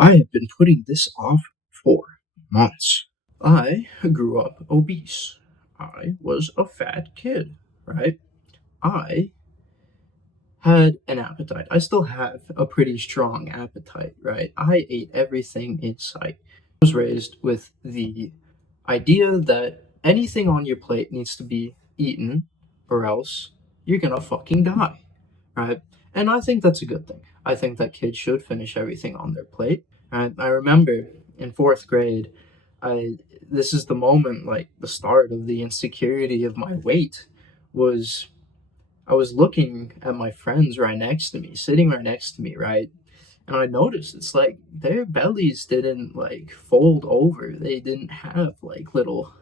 I have been putting this off for months. I grew up obese. I was a fat kid, right? I had an appetite. I still have a pretty strong appetite, right? I ate everything in sight. I was raised with the idea that anything on your plate needs to be eaten or else you're gonna fucking die, right? And I think that's a good thing. I think that kids should finish everything on their plate. Right? I remember in fourth grade, I this is the moment, like the start of the insecurity of my weight was I was looking at my friends right next to me, sitting right next to me, right? And I noticed it's like their bellies didn't like fold over. They didn't have like little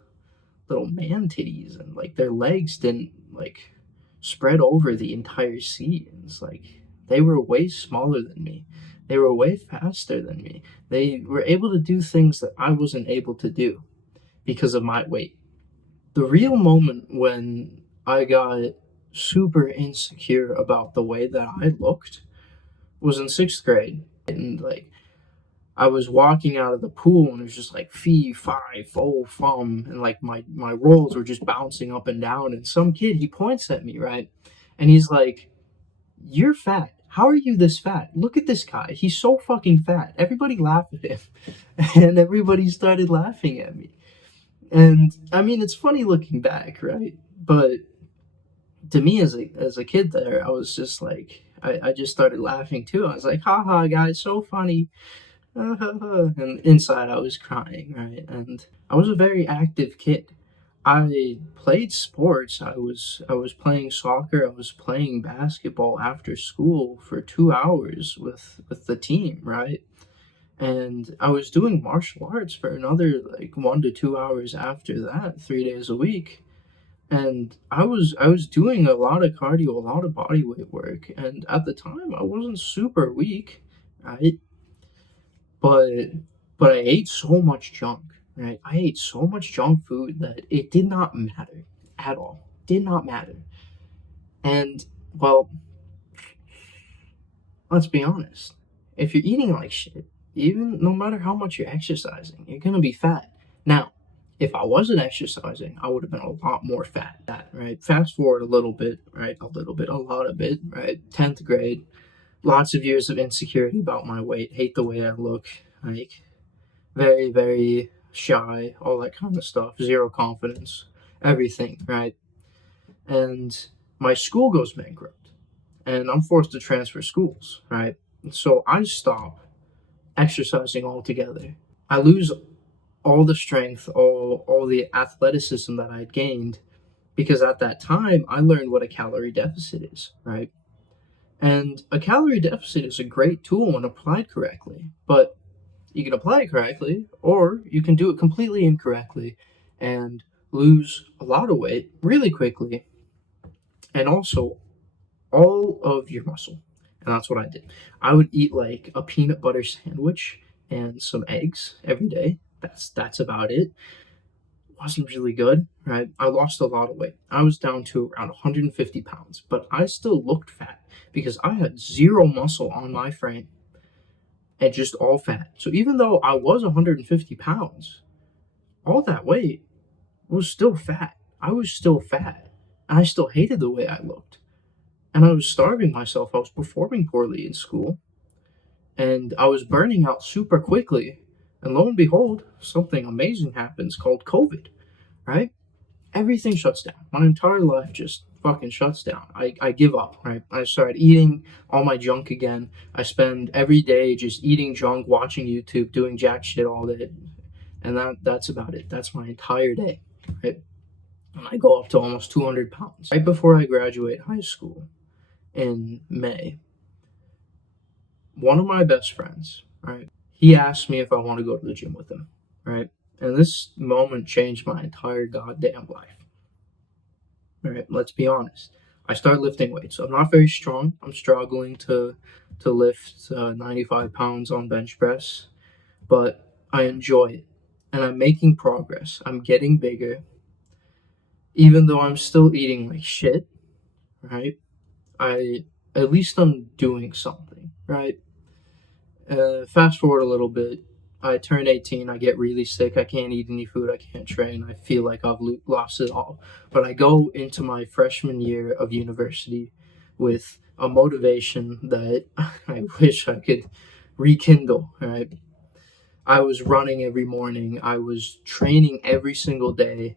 man titties, and like their legs didn't like spread over the entire seat. And it's like they were way smaller than me. They were way faster than me. They were able to do things that I wasn't able to do because of my weight. The real moment when I got super insecure about the way that I looked was in sixth grade. And like I was walking out of the pool and it was just like fee, fi, fo, fum, and like my rolls were just bouncing up and down. And some kid he points at me, right? And he's like, "You're fat. How are you this fat? Look at this guy. He's so fucking fat." Everybody laughed at him. And everybody started laughing at me. And I mean it's funny looking back, right? But to me as a kid there, I was just like I just started laughing too. I was like, haha guys, so funny. And inside I was crying, right? And I was a very active kid. I played sports. I was playing soccer. I was playing basketball after school for 2 hours with the team, right? And I was doing martial arts for another like 1 to 2 hours after that, 3 days a week. And I was doing a lot of cardio, a lot of body weight work, and at the time I wasn't super weak, right? but but I ate so much junk, right? I ate so much junk food that it did not matter at all. Did not matter. And well, let's be honest. If you're eating like shit, even no matter how much you're exercising, you're gonna be fat. Now, if I wasn't exercising, I would have been a lot more fat, right? Fast forward a little bit, right? A little bit, a lot of bit, right? 10th grade, lots of years of insecurity about my weight, hate the way I look, like very, very shy, all that kind of stuff, zero confidence, everything, right? And my school goes bankrupt, and I'm forced to transfer schools, right? So I stop exercising altogether. I lose all the strength, all the athleticism that I had gained because at that time I learned what a calorie deficit is, right? And a calorie deficit is a great tool when applied correctly, but you can apply it correctly, or you can do it completely incorrectly and lose a lot of weight really quickly, and also all of your muscle. And that's what I did. I would eat like a peanut butter sandwich and some eggs every day. That's about it. Wasn't really good, right? I lost a lot of weight. I was down to around 150 pounds, but I still looked fat because I had zero muscle on my frame and just all fat. So even though I was 150 pounds, all that weight was still fat. I was still fat. And I still hated the way I looked. And I was starving myself. I was performing poorly in school. And I was burning out super quickly. And lo and behold, something amazing happens called COVID, right? Everything shuts down. My entire life just fucking shuts down. I give up, right? I started eating all my junk again. I spend every day just eating junk, watching YouTube, doing jack shit all day. And that's about it. That's my entire day, right? And I go up to almost 200 pounds. Right before I graduate high school in May, one of my best friends, right, he asked me if I want to go to the gym with him, right? And this moment changed my entire goddamn life. All right, let's be honest. I start lifting weights. I'm not very strong. I'm struggling to lift 95 pounds on bench press, but I enjoy it, and I'm making progress. I'm getting bigger, even though I'm still eating like shit. Right? I At least I'm doing something. Right? Fast forward a little bit. I turn 18. I get really sick. I can't eat any food. I can't train. I feel like I've lost it all. But I go into my freshman year of university with a motivation that I wish I could rekindle. Right. I was running every morning. I was training every single day.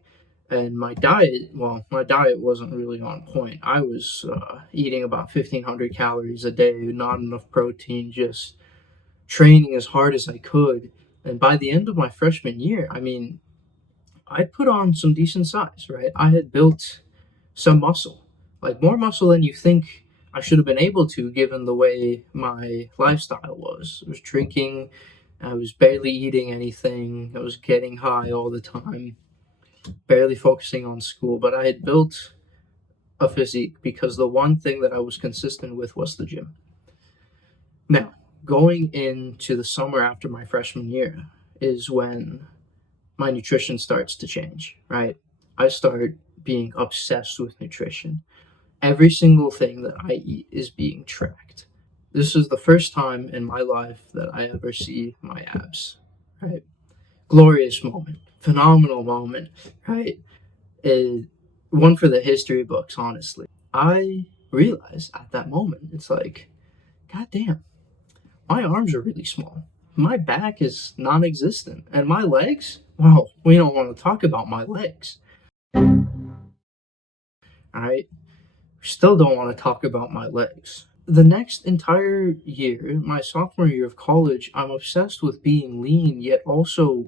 And my diet, well, my diet wasn't really on point. I was eating about 1,500 calories a day, not enough protein, just training as hard as I could. And by the end of my freshman year, I mean, I'd put on some decent size, right? I had built some muscle, like more muscle than you think I should have been able to, given the way my lifestyle was. I was drinking, I was barely eating anything, I was getting high all the time, barely focusing on school, but I had built a physique because the one thing that I was consistent with was the gym. Now, going into the summer after my freshman year is when my nutrition starts to change, right? I start being obsessed with nutrition. Every single thing that I eat is being tracked. This is the first time in my life that I ever see my abs, right? Glorious moment, phenomenal moment, right? One for the history books, honestly. I realized at that moment, it's like, God damn, my arms are really small. My back is non existent. And my legs? Well, we don't want to talk about my legs. Alright? We still don't want to talk about my legs. The next entire year, my sophomore year of college, I'm obsessed with being lean, yet also,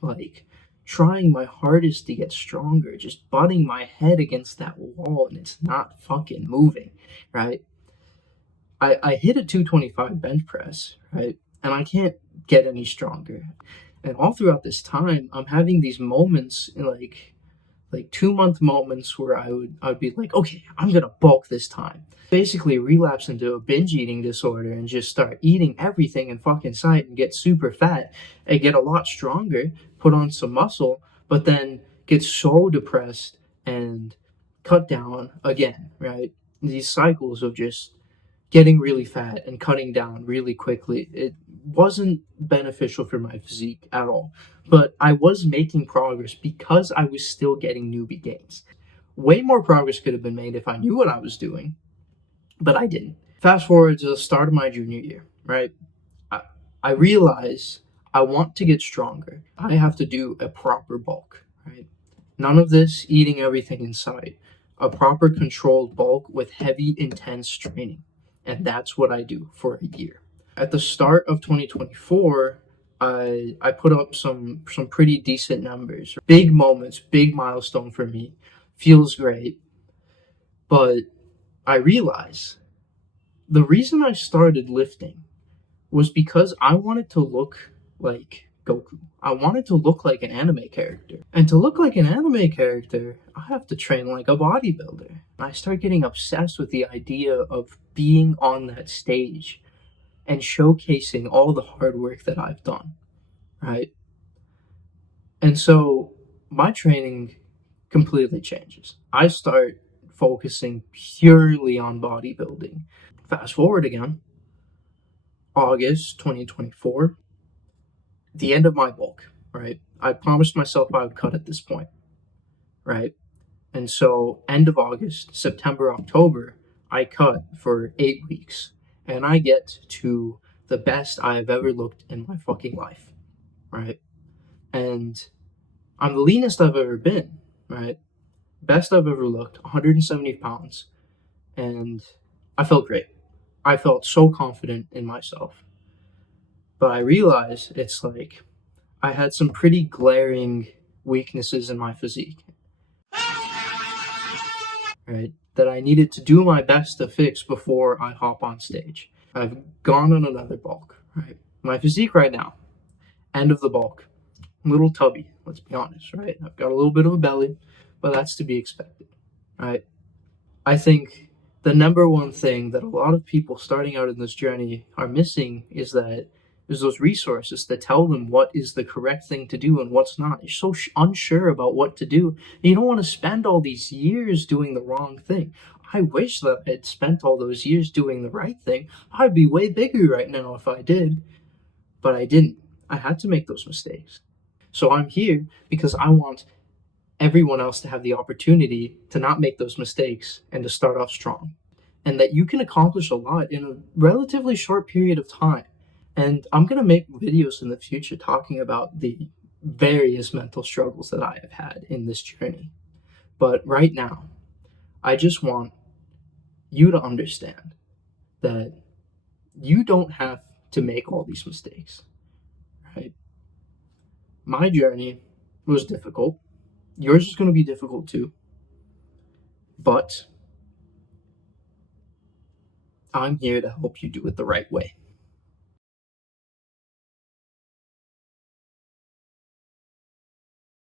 like, trying my hardest to get stronger, just butting my head against that wall, and it's not fucking moving, right? I hit a 225 bench press, right? And I can't get any stronger. And all throughout this time, I'm having these moments, like 2 month moments where I'd be like, okay, I'm gonna bulk this time. Basically relapse into a binge eating disorder and just start eating everything in fucking sight and get super fat and get a lot stronger, put on some muscle, but then get so depressed and cut down again, right? These cycles of just getting really fat and cutting down really quickly. It wasn't beneficial for my physique at all. But I was making progress because I was still getting newbie gains. Way more progress could have been made if I knew what I was doing, but I didn't. Fast forward to the start of my junior year, right? I, I realize I want to get stronger. I have to do a proper bulk, right? None of this eating everything in sight. A proper controlled bulk with heavy, intense training. And that's what I do for a year. At the start of 2024, I put up some pretty decent numbers. Big moments, big milestone for me. Feels great. But I realize the reason I started lifting was because I wanted to look like Goku. I wanted to look like an anime character. And to look like an anime character, I have to train like a bodybuilder. I start getting obsessed with the idea of being on that stage and showcasing all the hard work that I've done, right? And so my training completely changes. I start focusing purely on bodybuilding. Fast forward again, August 2024, the end of my bulk, right? I promised myself I would cut at this point, right? And so, end of August, September, October, I cut for 8 weeks. And I get to the best I have ever looked in my fucking life, right? And I'm the leanest I've ever been, right? Best I've ever looked, 170 pounds. And I felt great. I felt so confident in myself. But I realized it's like I had some pretty glaring weaknesses in my physique, right? That I needed to do my best to fix before I hop on stage. I've gone on another bulk, right? My physique right now, end of the bulk, a little tubby, let's be honest, right? I've got a little bit of a belly, but that's to be expected, right? I think the number one thing that a lot of people starting out in this journey are missing is those resources that tell them what is the correct thing to do and what's not. You're so unsure about what to do. You don't want to spend all these years doing the wrong thing. I wish that I had spent all those years doing the right thing. I'd be way bigger right now if I did. but I didn't. I had to make those mistakes. So I'm here because I want everyone else to have the opportunity to not make those mistakes and to start off strong. And that you can accomplish a lot in a relatively short period of time. And I'm going to make videos in the future talking about the various mental struggles that I have had in this journey. But right now, I just want you to understand that you don't have to make all these mistakes, right? My journey was difficult. Yours is going to be difficult too. But I'm here to help you do it the right way.